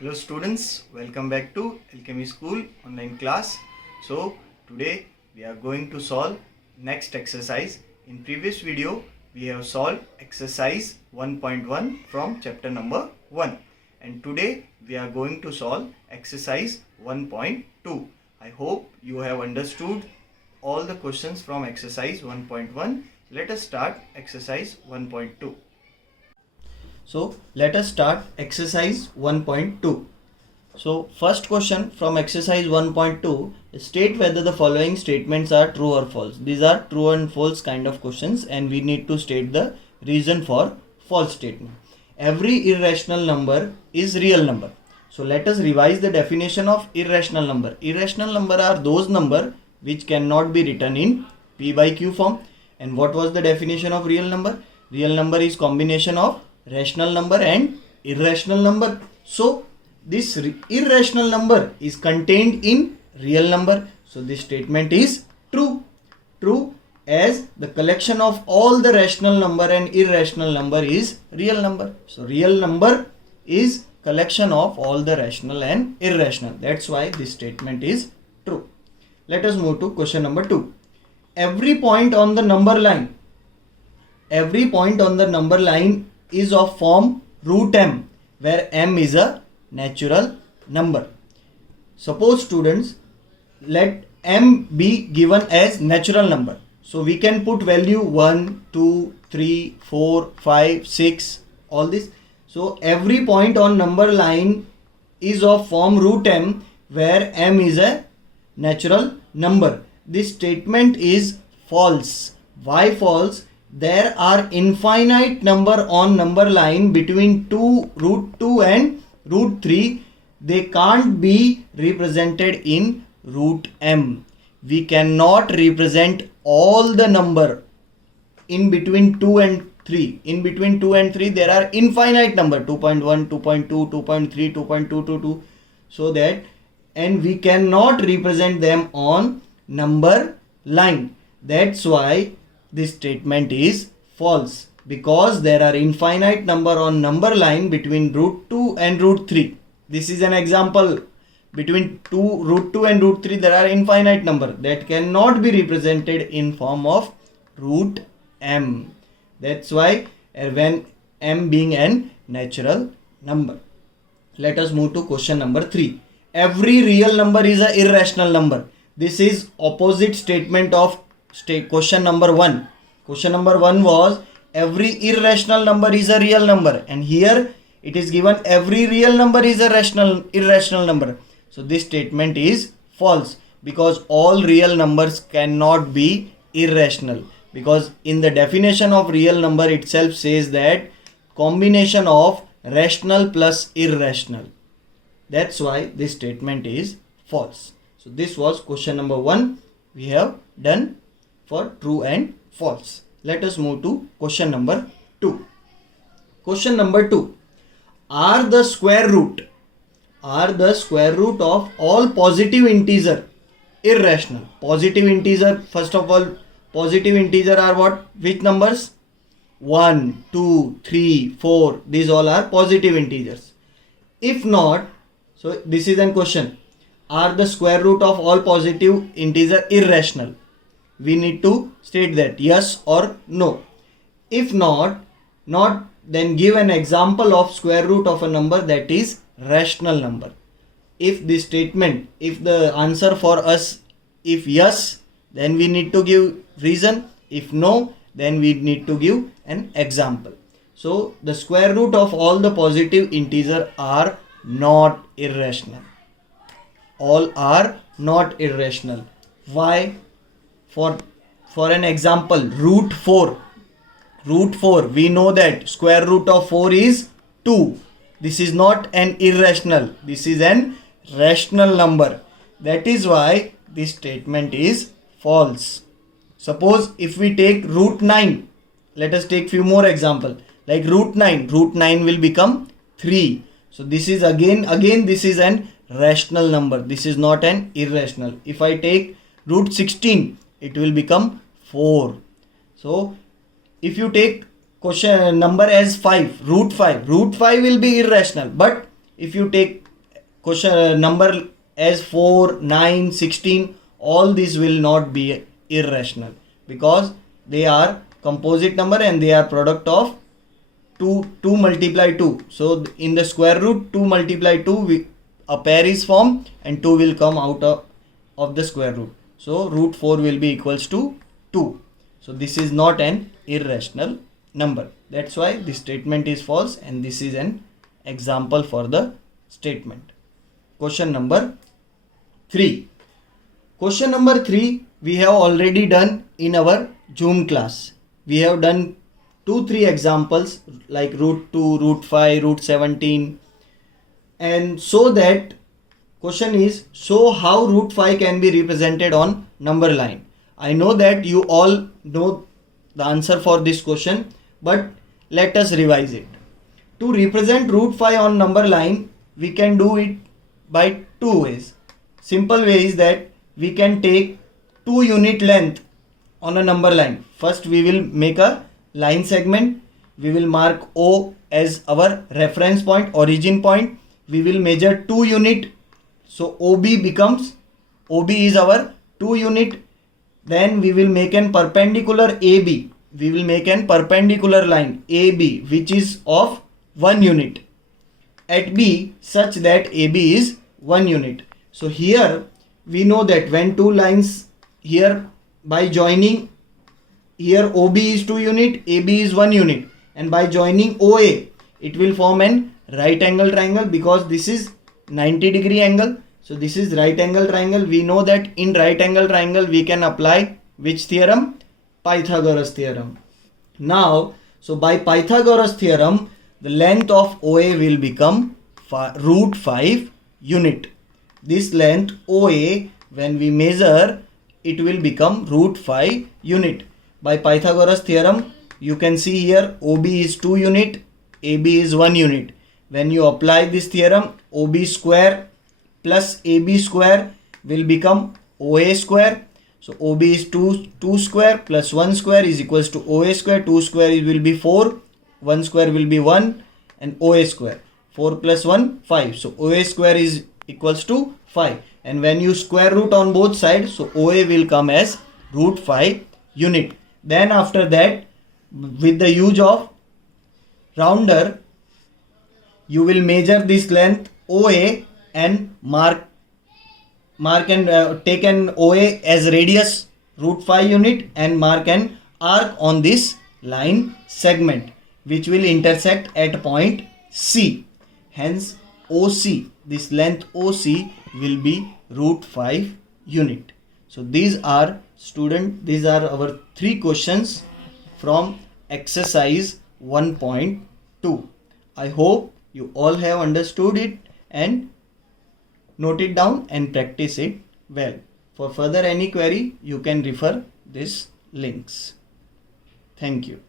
Hello students, welcome back to Alchemy School online class. So today we are going to solve next exercise. In previous video we have solved exercise 1.1 from chapter number 1 and today we are going to solve exercise 1.2. I hope you have understood all the questions from exercise 1.1. Let us start exercise 1.2. So let us start exercise 1.2. So first question from exercise 1.2, state whether the following statements are true or false. These are true and false kind of questions and we need to state the reason for false statement. Every irrational number is real number. So let us revise the definition of irrational number. Irrational number are those number which cannot be written in P by Q form. And what was the definition of real number? Real number is combination of rational number and irrational number. So this irrational number is contained in real number. So this statement is true. True as the collection of all the rational number and irrational number is real number. So real number is collection of all the rational and irrational. That's why this statement is true. Let us move to question number 2. Every point on the number line is of form root m, where m is a natural number. Suppose students, let m be given as natural number. So we can put value 1, 2, 3, 4, 5, 6, all this. So every point on number line is of form root m, where m is a natural number. This statement is false. Why false? There are infinite number on number line between root 2 and root 3. They can't be represented in root m. We cannot represent all the number in between 2 and 3. In between 2 and 3 there are infinite number 2.1, 2.2, 2.3, 2.222. So that, and we cannot represent them on number line. That's why this statement is false, because there are infinite number on number line between root 2 and root 3. This is an example. Between root 2 and root 3 there are infinite number that cannot be represented in form of root m. That's why when m being an natural number. Let us move to question number 3. Every real number is an irrational number. This is opposite statement of question number 1. Question number 1 was every irrational number is a real number, and here it is given every real number is a irrational number. So this statement is false, because all real numbers cannot be irrational, because in the definition of real number itself says that combination of rational plus irrational. That's why this statement is false. So this was question number 1. We have done for true and false. Let us move to question number 2. Question number 2. Are the square root of all positive integer irrational? Positive integer, first of all, positive integer are what? Which numbers? 1, 2, 3, 4. These all are positive integers. If not, so this is a question. Are the square root of all positive integer irrational? We need to state that yes or no. If not, then give an example of square root of a number that is rational number. If this statement, if the answer for us, if yes, then we need to give reason. If no, then we need to give an example. So the square root of all the positive integer are not irrational. All are not irrational. Why? For an example, root 4, we know that square root of 4 is 2. This is not an irrational, this is an rational number. That is why this statement is false. Suppose if we take root 9, let us take few more example. Like root 9 will become 3. So this is again this is an rational number. This is not an irrational. If I take root 16, it will become 4. So if you take question number as 5, root 5 will be irrational. But if you take question number as 4, 9, 16, all these will not be irrational because they are composite number and they are product of 2 multiply 2. So in the square root 2 multiply 2 a pair is formed and 2 will come out of the square root. So root 4 will be equals to 2. So this is not an irrational number. That's why this statement is false and this is an example for the statement. Question number 3. Question number 3 we have already done in our Zoom class. We have done 2-3 examples like root 2, root 5, root 17, and so that question is, so how root 5 can be represented on number line. I know that you all know the answer for this question, but let us revise it. To represent root 5 on number line, we can do it by 2 ways. Simple way is that we can take 2 unit length on a number line. First we will make a line segment. We will mark O as our reference point, origin point. We will measure 2 unit. So OB is our 2 unit. Then we will make an perpendicular AB. We will make an perpendicular line AB which is of 1 unit at B such that AB is 1 unit. So here we know that when 2 lines here by joining, here OB is 2 unit, AB is 1 unit, and by joining OA it will form an right angle triangle because this is 90-degree angle. So this is right angle triangle. We know that in right angle triangle we can apply which theorem? Pythagoras theorem. Now, so by Pythagoras theorem, the length of OA will become root 5 unit. This length OA, when we measure, it will become root 5 unit. By Pythagoras theorem, you can see here OB is 2 unit, AB is 1 unit. When you apply this theorem, OB square plus AB square will become OA square. So OB is 2 square plus 1 square is equals to OA square. 2 square will be 4, 1 square will be 1, and OA square. 4 plus 1, 5. So OA square is equals to 5. And when you square root on both sides, so OA will come as root 5 unit. Then after that, with the use of rounder, you will measure this length OA and mark and take an OA as radius root 5 unit and mark an arc on this line segment which will intersect at point C. Hence OC, this length OC will be root 5 unit. So these are our 3 questions from exercise 1.2. I hope you all have understood it and note it down and practice it well. For further any query, you can refer these links. Thank you.